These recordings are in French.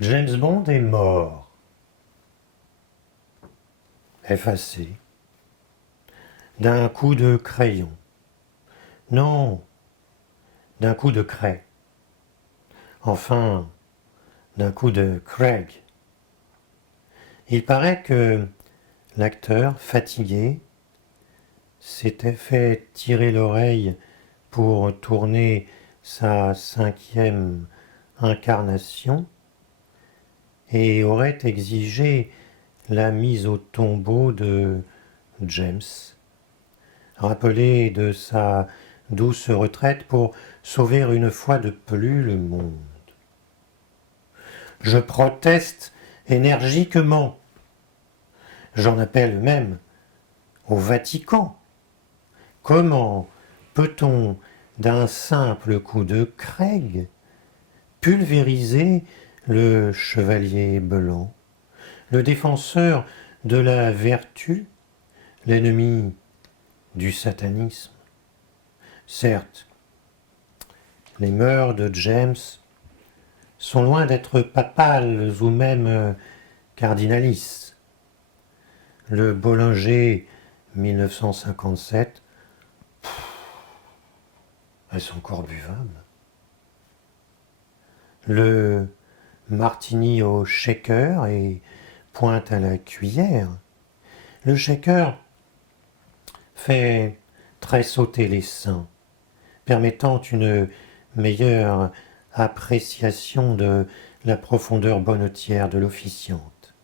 James Bond est mort, effacé, d'un coup de crayon. Non, d'un coup de craie. Enfin, d'un coup de Craig. Il paraît que l'acteur, fatigué, s'était fait tirer l'oreille pour tourner sa 5e incarnation et aurait exigé la mise au tombeau de James, rappelé de sa douce retraite pour sauver une fois de plus le monde. Je proteste énergiquement. J'en appelle même au Vatican. Comment peut-on, d'un simple coup de Craig, pulvériser le chevalier blanc, le défenseur de la vertu, l'ennemi du satanisme? Certes, les mœurs de James sont loin d'être papales ou même cardinalistes. Le Bollinger 1957, elles sont encore buvables. Le martini au shaker et pointe à la cuillère. Le shaker fait très sauter les seins, permettant une meilleure appréciation de la profondeur bonnotière de l'officiante.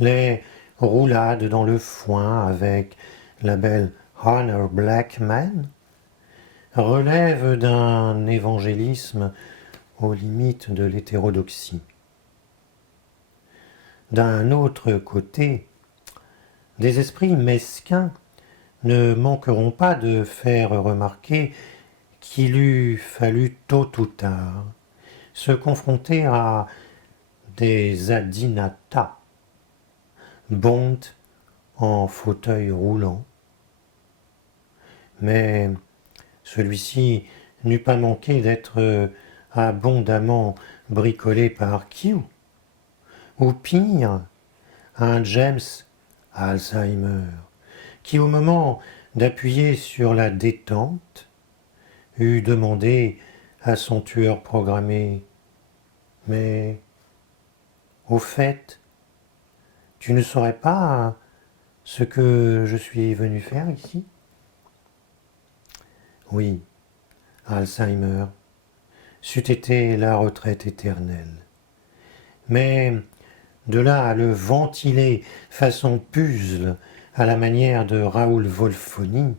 Les roulades dans le foin avec la belle Honor Blackman relèvent d'un évangélisme aux limites de l'hétérodoxie. D'un autre côté, des esprits mesquins ne manqueront pas de faire remarquer qu'il eût fallu tôt ou tard se confronter à des adinata, Bond en fauteuil roulant. Mais celui-ci n'eût pas manqué d'être abondamment bricolé par Q, ou pire, un James Alzheimer, qui au moment d'appuyer sur la détente, eût demandé à son tueur programmé « Mais, au fait, tu ne saurais pas ce que je suis venu faire ici ?» Oui, Alzheimer, c'eût été la retraite éternelle. Mais de là à le ventiler façon puzzle à la manière de Raoul Wolfoni,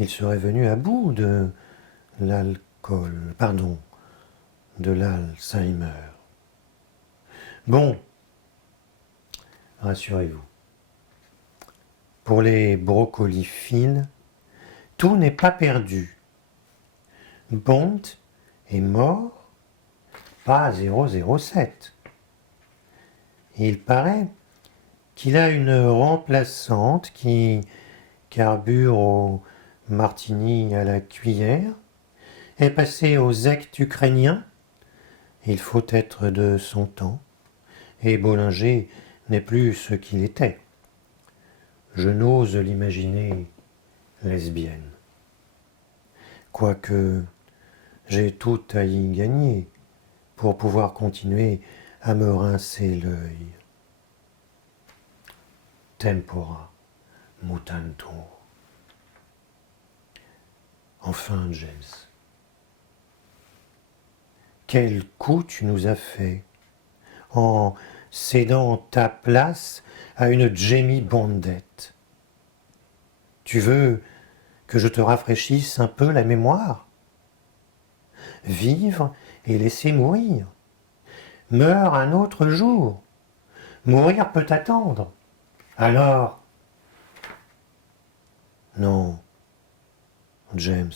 il serait venu à bout de de l'Alzheimer. Bon, rassurez-vous, pour les brocoliphiles, tout n'est pas perdu. Bond est mort, pas 007. Il paraît qu'il a une remplaçante qui carbure au martini à la cuillère, est passée aux actes ukrainiens. Il faut être de son temps, et Bollinger n'est plus ce qu'il était. Je n'ose l'imaginer lesbienne. Quoique j'ai tout à y gagner pour pouvoir continuer à me rincer l'œil. Tempora mutantur. Enfin, James, quel coup tu nous as fait en cédant ta place à une Jamie Bondette. Tu veux que je te rafraîchisse un peu la mémoire? Vivre et laisser mourir. Meurs un autre jour. Mourir peut attendre. Alors, non, James,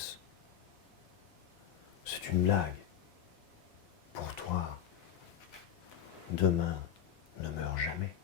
c'est une blague. Pour toi, demain ne meurt jamais.